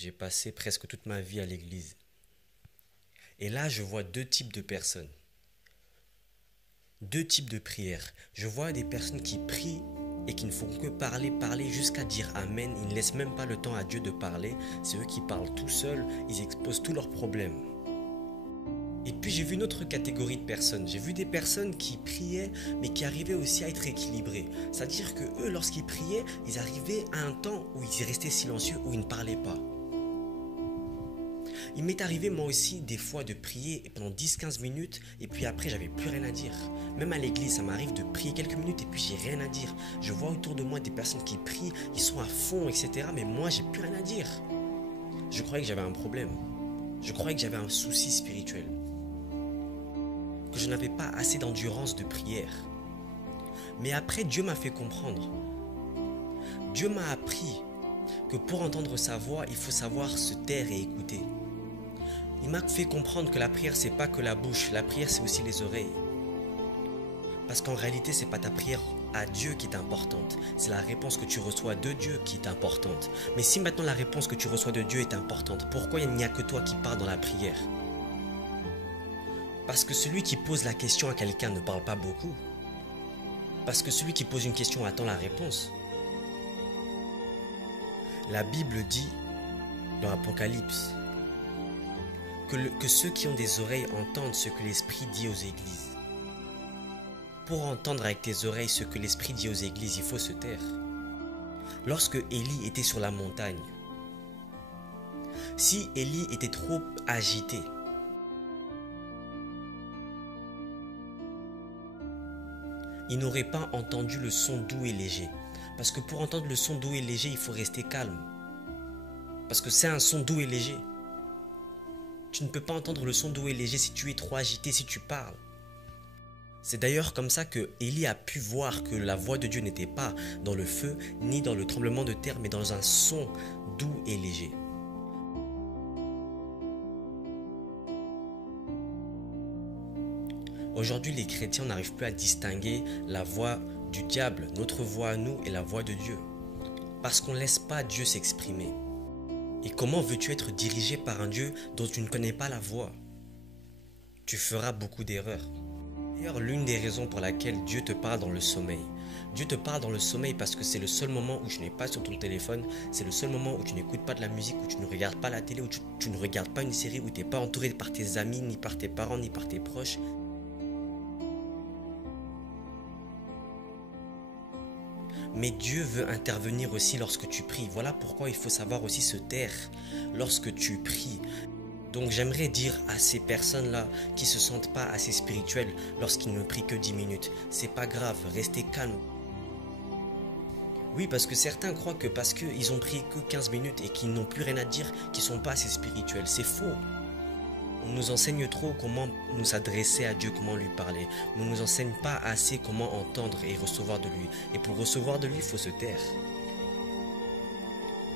J'ai passé presque toute ma vie à l'église. Et là, je vois deux types de personnes. Deux types de prières. Je vois des personnes qui prient et qui ne font que parler, parler jusqu'à dire Amen. Ils ne laissent même pas le temps à Dieu de parler. C'est eux qui parlent tout seuls. Ils exposent tous leurs problèmes. Et puis j'ai vu une autre catégorie de personnes. J'ai vu des personnes qui priaient, mais qui arrivaient aussi à être équilibrées. C'est-à-dire que eux, lorsqu'ils priaient, ils arrivaient à un temps où ils restaient silencieux, où ils ne parlaient pas. Il m'est arrivé moi aussi des fois de prier pendant 10-15 minutes et puis après j'avais plus rien à dire. Même à l'église ça m'arrive de prier quelques minutes et puis j'ai rien à dire. Je vois autour de moi des personnes qui prient, ils sont à fond etc. Mais moi j'ai plus rien à dire. Je croyais que j'avais un problème. Je croyais que j'avais un souci spirituel. Que je n'avais pas assez d'endurance de prière. Mais après Dieu m'a fait comprendre. Dieu m'a appris que pour entendre sa voix il faut savoir se taire et écouter. Il m'a fait comprendre que la prière c'est pas que la bouche, la prière c'est aussi les oreilles. Parce qu'en réalité c'est pas ta prière à Dieu qui est importante, c'est la réponse que tu reçois de Dieu qui est importante. Mais si maintenant la réponse que tu reçois de Dieu est importante, pourquoi il n'y a que toi qui parles dans la prière? Parce que celui qui pose la question à quelqu'un ne parle pas beaucoup. Parce que celui qui pose une question attend la réponse. La Bible dit dans l'Apocalypse que ceux qui ont des oreilles entendent ce que l'Esprit dit aux églises. Pour entendre avec tes oreilles ce que l'Esprit dit aux églises, il faut se taire. Lorsque Élie était sur la montagne, si Élie était trop agité, il n'aurait pas entendu le son doux et léger. Parce que pour entendre le son doux et léger, il faut rester calme. Parce que c'est un son doux et léger. Tu ne peux pas entendre le son doux et léger si tu es trop agité, si tu parles. C'est d'ailleurs comme ça que Élie a pu voir que la voix de Dieu n'était pas dans le feu, ni dans le tremblement de terre, mais dans un son doux et léger. Aujourd'hui, les chrétiens n'arrivent plus à distinguer la voix du diable, notre voix à nous, et la voix de Dieu. Parce qu'on ne laisse pas Dieu s'exprimer. Et comment veux-tu être dirigé par un Dieu dont tu ne connais pas la voix? Tu feras beaucoup d'erreurs. D'ailleurs, l'une des raisons pour laquelle Dieu te parle dans le sommeil. Dieu te parle dans le sommeil parce que c'est le seul moment où tu n'es pas sur ton téléphone, c'est le seul moment où tu n'écoutes pas de la musique, où tu ne regardes pas la télé, où tu ne regardes pas une série, où tu n'es pas entouré par tes amis, ni par tes parents, ni par tes proches. Mais Dieu veut intervenir aussi lorsque tu pries. Voilà pourquoi il faut savoir aussi se taire lorsque tu pries. Donc j'aimerais dire à ces personnes-là qui ne se sentent pas assez spirituelles lorsqu'ils ne prient que 10 minutes, c'est pas grave, restez calme. Oui, parce que certains croient que parce qu'ils ont prié que 15 minutes et qu'ils n'ont plus rien à dire, qu'ils ne sont pas assez spirituels. C'est faux. On nous enseigne trop comment nous s'adresser à Dieu, comment lui parler. Mais on ne nous enseigne pas assez comment entendre et recevoir de lui. Et pour recevoir de lui, il faut se taire.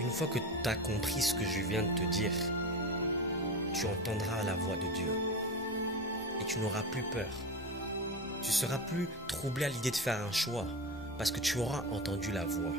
Une fois que tu as compris ce que je viens de te dire, tu entendras la voix de Dieu. Et tu n'auras plus peur. Tu seras plus troublé à l'idée de faire un choix. Parce que tu auras entendu la voix.